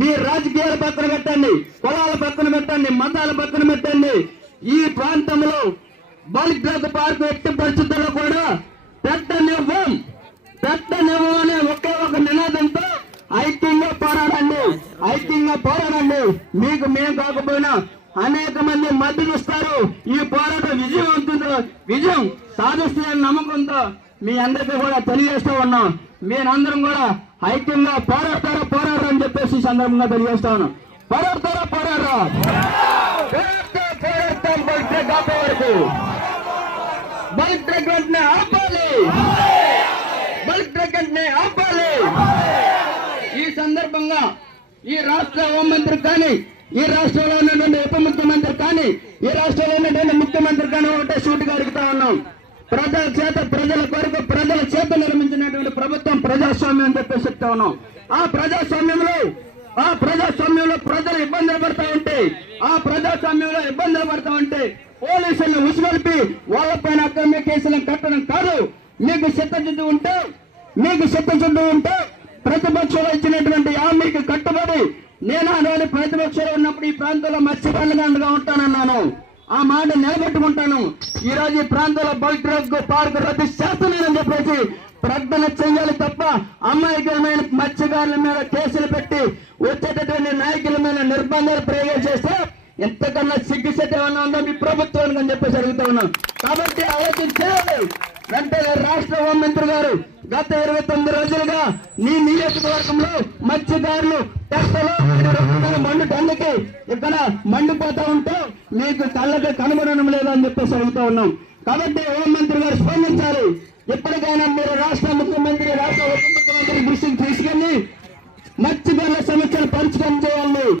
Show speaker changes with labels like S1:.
S1: మీ రాజకీయాల పక్కన పెట్టండి కులాల పక్కన పెట్టండి మతాల పక్కన పెట్టండి. ఈ ప్రాంతంలో బలిగ్రత పార్క్ ఎట్టి పరిస్థితుల్లో కూడా పెట్టనివ్వం. పెట్టనివ్వం అనే ఒకే ఒక నినాదంతో ఐక్యంగా పోరాడండి. ఐక్యంగా పోరాడండి. మీకు మేము కాకపోయినా అనేక మంది మద్దతు ఇస్తారు ఈ పోరాటం అవుతుందో విజయం సాధిస్తుందని నమ్మకంతో మీ అందరికీ కూడా తెలియజేస్తూ ఉన్నాం. మీరందరం కూడా ఐక్యంగా పోరాడతారా పోరాడరా అని చెప్పేసి సందర్భంగా తెలియజేస్తాను. పోరాడతారా పోరాడరా? పోరాడతాం బైక్ ఆపే వరకు. బైక్ ట్రక్ వెంటనే ఆపాలి. బల్క్ ట్రక్ వెంటనే ఆపాలి. ఈ సందర్భంగా ఈ రాష్ట్ర హోంమంత్రి కానీ ఈ రాష్ట్రంలో ఉన్నటువంటి ఉప ముఖ్యమంత్రి కానీ ఈ రాష్ట్రంలో ఉన్నటువంటి ముఖ్యమంత్రి కానీ ఒకటే సూటిగా అడుగుతా ఉన్నాం. ప్రజల చేత ప్రజల కొరకు ప్రజల చేత నిర్మించినటువంటి ప్రభుత్వం ప్రజాస్వామ్యం అని చెప్పి చెప్తా ఉన్నాం. ఆ ప్రజాస్వామ్యంలో ఆ ప్రజాస్వామ్యంలో ప్రజలు ఇబ్బందులు పడతా ఉంటే ఆ ప్రజాస్వామ్యంలో ఇబ్బందులు పడతా ఉంటే పోలీసులను ఉసుగొల్పి వాళ్ళపైన అక్రమ కేసులను కట్టడం కాదు. మీకు చిత్తశుద్ధి ఉంటే మీకు చిత్తశుద్ధి ఉంటే ప్రతిపక్షంలో ఇచ్చినటువంటి హామీకి కట్టుబడి నేను అనేది ప్రతిపక్షంలో ఉన్నప్పుడు ఈ ప్రాంతంలో మత్స్యకారులుగా ఉంటానన్నాను. ఆ మాట నిలబెట్టుకుంటాను. ఈ రోజు ఈ ప్రాంతంలో బైక్ డ్రగ్ పార్క్ రద్దు చేస్తున్నానని చెప్పేసి ప్రకటన చేయాలి తప్ప అమాయకులమైన మత్స్యకారుల మీద కేసులు పెట్టి వచ్చేటటువంటి నాయకుల మీద నిర్బంధాలు ప్రయోగం చేస్తే ఎంతకన్నా సిగ్గుసెట్ ఏమన్నా ఉందో మీ ప్రభుత్వానికి అని చెప్పేసి అడుగుతా ఉన్నాం కాబట్టి ఆలోచన వెంటనే రాష్ట్ర హోంమంత్రి గారు గత ఇరవై తొమ్మిది రోజులుగా నీ నియోజకవర్గంలో మత్స్యకారులు టెస్టలో మండు టన్నుకి ఇక్కడ మండిపోతా ఉంటే మీకు కళ్ళకి కనుగొనడం లేదని అని చెప్పేసి అడుగుతా ఉన్నాం. కాబట్టి హోంమంత్రి గారు స్పందించాలి. ఎప్పటికైనా మీరు రాష్ట్ర ముఖ్యమంత్రి రాష్ట్ర ఉప ముఖ్యమంత్రి దృష్టికి తీసుకెళ్ళి మత్స్యకారుల సమస్యలు పరిష్కరించే